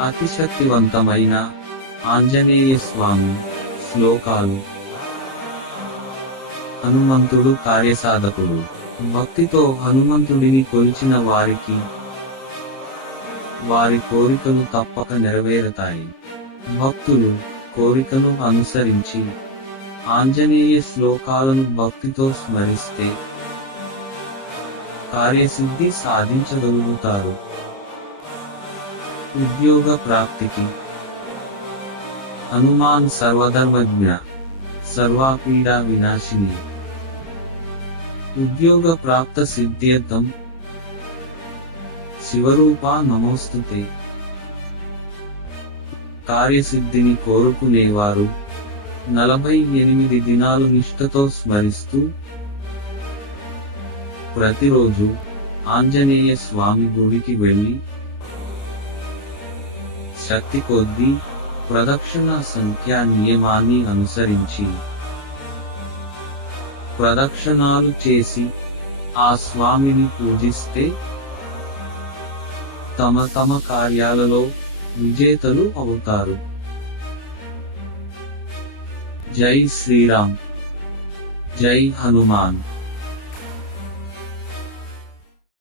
అతిశక్తివంతమైన ఆంజనేయ స్వామి శ్లోకాలు. హనుమంతుడు కార్యసాధకుడు. భక్తితో హనుమంతుడిని కొలిచిన వారికి వారి కోరికలు తప్పక నెరవేరుతాయి. భక్తులు కోరికను అనుసరించి ఆంజనేయ శ్లోకాలను భక్తితో స్మరిస్తే కార్యసిద్ధి సాధించగలుగుతారు. ఉద్యోగ ప్రాప్తికి. హనుమాన్ సర్వధర్మజ్ఞ సర్వాపీడా వినాశిని. ఉద్యోగ ప్రాప్త సిద్ధ్యర్థం. శివరూపా నమోస్తుతే. కార్యసిద్ధిని కోరుకునేవారు. నలభై ఎనిమిది దినాలు నిష్ఠతో స్మరిస్తూ. ప్రతిరోజు ఆంజనేయ స్వామి గుడికి వెళ్ళి శక్తి కొద్దీ ప్రదక్షిణ సంఖ్యా నియమాన్ని అనుసరించి ప్రదక్షిణాలు చేసి ఆ స్వామిని పూజిస్తే తమ తమ కార్యాలలో విజేతలు అవుతారు. జై శ్రీరామ్. జై హనుమాన్.